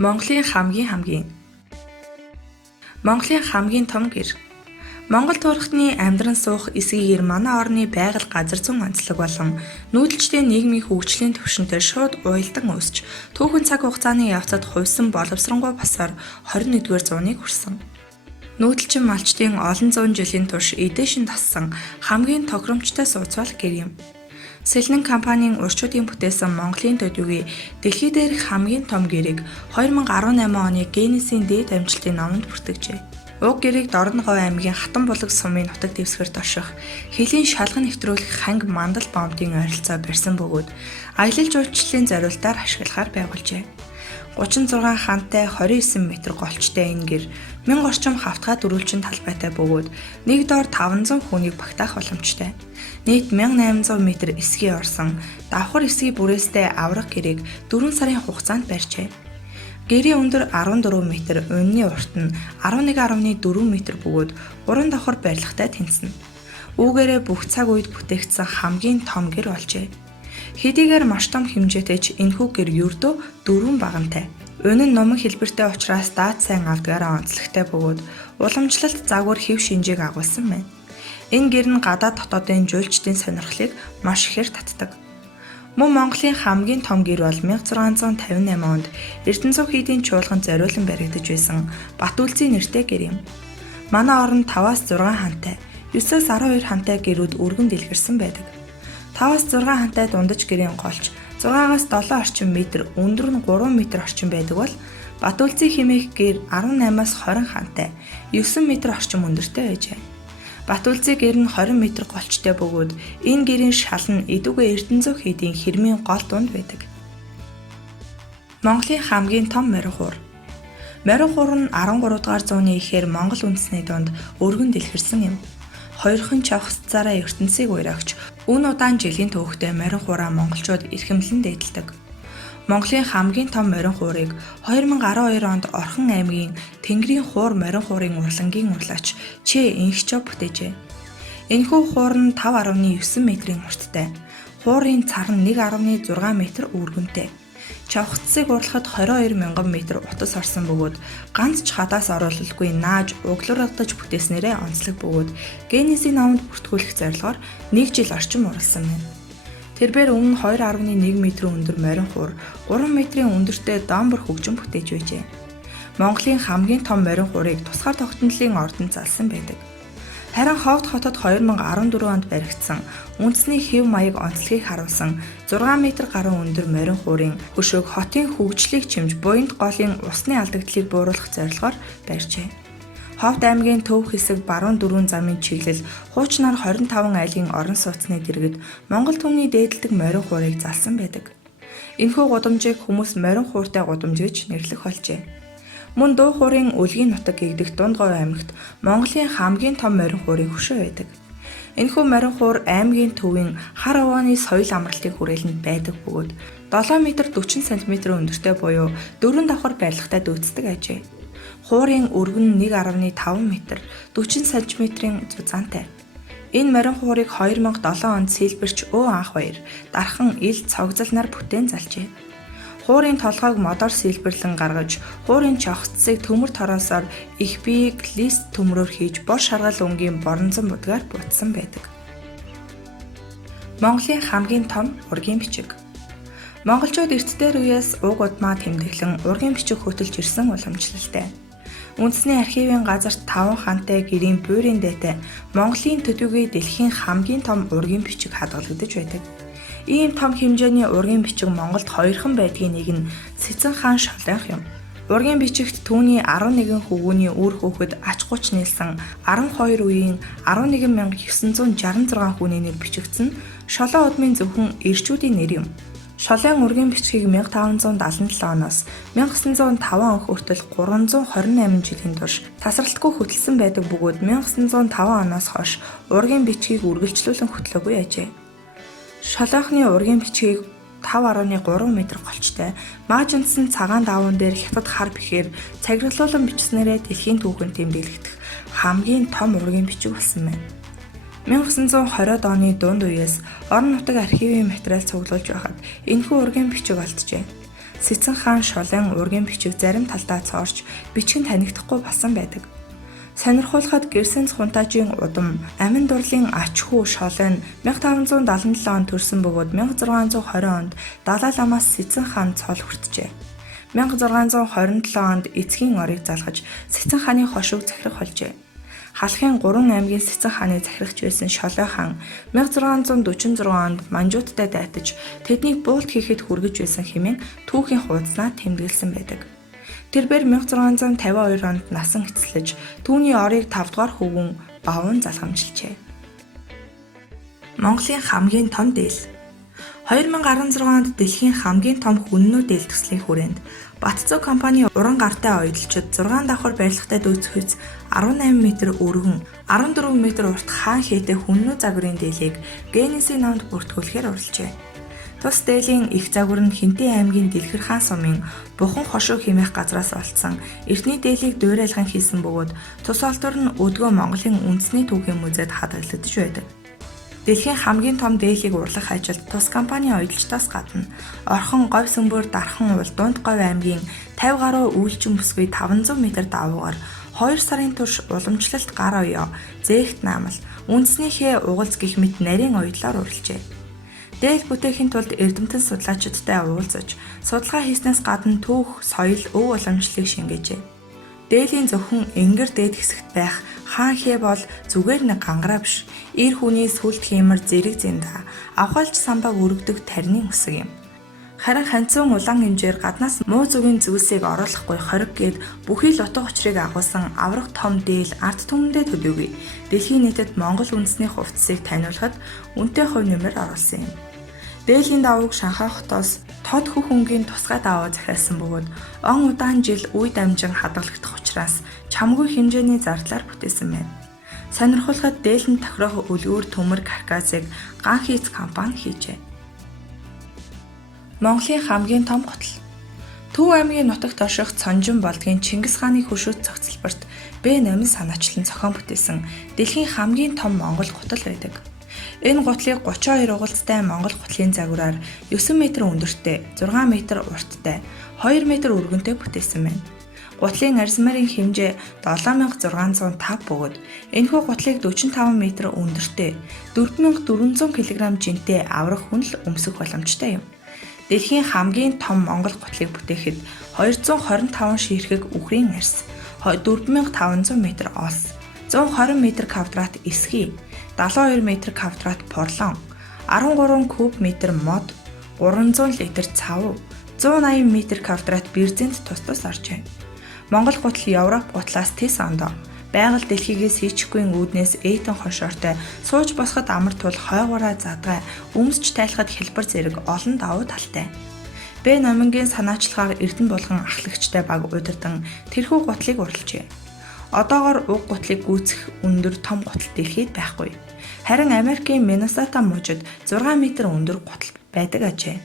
Монголын хамгийн том гэр. Монгол туурхтны амьдран суух эсэгээр манай орны байгаль газар зүйн онцлог болон нүүдэлчдийн нийгмийн хөгжлийн түвшинтэй шууд уялдан үүсч түүхэн цаг хугацааны явцад хувьсан боловсронгуй босоор 21-р зууныг хүрсэн. Нүүдэлчин малчдын олон зуун жилийн турш эдээшин тассан хамгийн тохиромжтой сууцвал гэр юм. Сэлнэн компанийн урчуудын бүтээсэн Монголын төдийгүй дэлхий дээрх хамгийн том гэрийг 2018 оны Гиннесийн дээд амжилтын номонд бүртгэжээ. Уг гэрийг Дорноговь аймгийн Хатанбулаг сумын нутаг дэвсгэрт орших хилийн шалган нэвтрүүлэх ханги мандал бомбын ойролцоо барьсан бөгөөд аялал жуулчлалын зориултаар ашиглахаар байгуулжээ. 36 хантай 29 м голчтой энэ гэр 1000 орчим хавтгай дөрвөлжин талбайтай бөгөөд нэг доор 500 хүнийг багтаах боломжтой. Нийт 1800 м эсгий орсон давхар эсгий бүрээстэй аврах гэрийг 4 сарын хугацаанд барьжээ. Гэрийн өндөр 14 м, үнэний урт нь 11.4 м бөгөөд 3 давхар барилгатай тэнцэнэ. Үүгээрээ бүх цаг үед бүтээгдсэн хамгийн том гэр болжээ. Хэдийгээр маш том хэмжээтэй ч энэхүү гэр ердөө 4 багантай. Үнэн нь номон хэлбэртэй учраас даад сайн алдгаараа онцлогтой бөгөөд уламжлалт загвар хэв шинжээг агуулсан байна. Энэ гэр нь гадаад дотоодын жуулчдын сонирхлыг маш ихээр татдаг. Мөн Монголын хамгийн том гэр бол 1658 онд Эрдэнэзуу хийдийн чуулганд зориулан баригдаж байсан Батүлзийн нэртэй гэр юм. Манай орнд 5-6 хантай, 9-12 хантай гэрүүд өргөн дэлгэрсэн байдаг. 5-6 хантай дундаж гэрийн голч 6-аас 7 орчим метр, өндөр нь 3 м орчим байдаг бол Батүлзийн хэмээх гэр 18-аас 20 хантай, 9 м орчим өндөртэй байжээ. Батүлзийн гэр нь 20 м голчтой бөгөөд энэ гэрийн шал нь Эдүгэ Эрдэнэзуу хийдийн хэрмийн гол дунд байдаг. Монголын хамгийн том морин хуур. Морин хуур нь 13 дугаар зууны эхээр Монгол үндэсний дунд өргөн дэлгэрсэн юм. Хоёрхан чавхцаараа ертөнцийг уурагч үн удаан жилийн төвөгтэй морин хуураа монголчууд эрхэмлэн дээдэлдэг. Монголын хамгийн том морин хуурыг 2012 онд Орхон аймгийн Тэнгэрийн хуур морин хуурын урлангийн урлаач Ч Инхчо бүтээжээ. Энэхүү хуур нь 5.9 м урттай. Хуурын цар нь 1.6 м өргөнтэй. Чавхцыг урлахад 22,000 м утас орсон бөгөөд ганц ч хадаас оруулалгүй нааж угларгадаж бүтээснээрээ онцлог бөгөөд Гиннесийн номонд бүртгүүлэх зорилгоор 1 жил орчим уралсан байна. Тэрээр өмнө 2.1 м өндөр морин хуур 3 м өндөртэй домбор хөгжим бүтээж байжээ. Монголын хамгийн том морин хуурыг тусгаар тогтнолын ордонд залсан байдаг. Харин Ховд хотод 2014 онд баригдсан үндэсний хэв маяг онцлогийг харуулсан 6 м гаруй өндөр морин хуурын хөшөөг хотын хөгжлийг чимж буянд голын усны алдагдлыг бууруулах зорилгоор барьжээ. Ховд аймгийн төв хэсэг баруун дөрвөн замын чиглэл хуучнаар 25 айлын орон сууцны дэргэд Монгол түмний дээдэлдэг морин хуурыг залсан байдаг. Энэхүү гудамжийг хүмүүс морин хууртай гудамж гэж нэрлэх болжээ. Мөн дуу хуурын Өлгийн нутаг гэгдэх Дундговь аймагт Монголын хамгийн том морин хуурын хөшөө байдаг. Энэхүү морин хуур аймгийн төвийн хар овооны соёл амралтын хүрээлэнд байдаг бөгөөд 7 м 40 см өндөртэй буюу 4 давхар барилгатай дүүцдэг ажээ. Хуурын өргөн нь 1.5 м, 40 см-ийн зузаантай. Энэ морин хуурыг 2007 онд сэлбэрч Өө анх баяр дархан ил цогцол нар бүтээн залжээ. Хуурын толгойг модоор сэлбэрлэн гаргаж, хуурын чавхцыг төмөр тороосоор их биеийг лист төмрөөр хийж бор шаргал өнгийн боронзон будгаар буутсан байдаг. Монголын хамгийн том ургийн бичиг. Монголчууд эрт дээр үеэс уг удмаа тэмдэглэн ургийн бичиг хөтөлж ирсэн уламжлалтай. Үндэсний архивын газарт 5 хантай гэрийн буйрын дээтэй Монголын төдийгүй дэлхийн хамгийн том ургийн бичиг хадгалагдаж байдаг. Ийм том хэмжээний ургийн бичиг Монголд хоёрхан байдгийн нэг нь Сэцэн хаан Шолонх юм. Ургийн бичигт түүний 11 хөвгүүний үр хөөхд ач гуч нийлсэн 12 үеийн 11,966 хүний нэр бичигдсэн Шолон удмын зөвхөн эрчүүдийн нэр юм. Шолон ургийн бичгийг 1577 оноос 1905 он хүртэл 328 жилийн турш тасралтгүй хөтөлсөн байдаг бөгөөд 1905 оноос хойш ургийн бичгийг үргэлжлүүлэн хөтлөөгүй ажээ. Шолонхны ургийн бичгийг 5.3 м голчтой маажинсан цагаан даваан дээр хятад хар бэхээр цагирлуулан бичснээрээ дэлхийн түүхэнд тэмдэглэгдэх хамгийн том ургийн бичиг болсон байна. 1920-ад оны дунд үеэс орон нутаг архивын материал цуглуулж байхад энэхүү ургийн бичиг олджээ. Сэцэн хаан шолын уургийн бичиг зарим талдаа цоорч бичгэн танигдахгүй басан байдаг. Сонирхуулахад Гэрсэнц хунтаажийн удам амин дурлалын ач хүү шолын 1577 онд төрсөн бөгөөд 1620 онд Далай ламаас Сэцэн хаан цол хүртжээ. 1627 онд эцгийн орыг залгаж Сэцэн хааны хошууг захирах болжээ. Халахын 3 аймгийн Сэцэн хааны захирагч байсан Шолой хаан 1646 онд манжуудтай дайтаж тэднийг буулт хийхэд хүргэж байсан хэмээн түүхийн хуудаснаа тэмдэглэсэн байдаг. Тэрбээр 1652 онд насан эцэлж түүний орыг 5 дугаар хөвгүн Бавун залгамжилжээ. Монголын хамгийн том дээл 2016 онд дэлхийн хамгийн том хүннүү дээл төслийн хүрээнд Батцоо компани уран гартай ойдлчид 6 давхар барилгатай дүүцэхүйц 18 м өргөн 14 м урт хаан хээтэй хүннүү загварын дээлийг Гиннесийн номд бүртгүүлэхээр уралжээ. Тус дээлийн их загвар нь Хинтээ аймгийн Дэлгэр хаан сумын Бухан хошуу хэмээх газраас олдсон эртний дээлийг дуурайлган хийсэн бөгөөд тус олдвор нь өдгөө Монголын үндэсний түүхийн музейд хадгалагдаж байдаг. Дэлхийн хамгийн том дээлийг урлах ажилд тус компани ойдлчдоос гадна Орхон, Говь Сөмбөр, Дархан, Улдуунт Говь аймгийн 50 гаруй үйлчин бүсгүй 500 м давуугаар 2 сарын турш уламжлалт гар оёо, зээгт наамал, үндэснийхээ угалц гэх мэт нарийн оёдлоор уралжээ. Дээл бүтээхийн тулд эрдэмтэн судлаачидтай уулзаж, судалгаа хийснээс гадна түүх, соёл, өв уламжлалыг шингээжээ. Дээлийн зөвхөн энгэр дээд хэсэгт байх хаан хээ бол зүгээр нэг гангараа биш. Эр хүний сүлд хиймэр зэрэг зэндаа авхалж самбааг өргөдөг тарины үсэг юм. Харин ханцуун улаан хэмжээр гаднаас муу зүгийн зүйлсийг оруулахгүй хориг гээд бүхий л утга учирыг агуулсан аврах том дээл арт түмэндээ төлөвгүй. Дэлхийн нийтэд Монгол үндэсний хувцсыг таниулахад үнэтэй хувь нэмэр оруулсан юм. Дээлийн давууг Шанхай хотоос тод хөх өнгийн тусгай даваа захиалсан бөгөөд он удаан жил үе дамжин хадгалагдах учраас чамгүй хэмжээний зардлаар бүтээсэн байна. Сонирхолтой дээлэн тохирох үлгүүр төмөр каркасыг ган хийц компани хийжээ. Монголын хамгийн том гутал. Төв аймгийн нутагт орших Цонжин болдгийн Чингис хааны хөшөөт цогцлборт Б8 санаачлан зохион бүтээсэн дэлхийн хамгийн том монгол гутал байдаг. Энэ гутлыг 32 угалцтай монгол гутлын загвараар 9 м өндөртэй, 6 м урттай, 2 м өргөнтэй бүтээсэн байна. Гутлын арьсмарын хэмжээ 7605 бөгөөд энэхүү гутлыг 45 м өндөртэй, 4400 кг жинтэй аврах хүн л өмсөх боломжтой юм. Дэлхийн хамгийн том монгол гутлыг бүтээхэд 225 ширхэг үхрийн арьс, 4500 м ос, 120 м квадрат эсхий, 72 м квадрат порлон, 13 куб метр мод, 300 литр цав, 180 м квадрат бирзент тус оржээ. Монгол гутал Европ гутлаас тис ондоо байгаль дэлхийгээс хийчихгүй үүднээс эйтэн хошоортой сууж босоход амар тул хойгоороо задгай өмсч тайлахад хэлбэр зэрэг олон давуу талтай. Б номингийн санаачлагаар Эрдэнэ булган ахлагчтай баг удирдан тэрхүү гутлыг уралжээ. Одоогоор уг гутлыг гүйцэх өндөр том гутал дэлхийд байхгүй. Харин Америкийн Миннесота мужид 6 м өндөр гутал байдаг ажээ.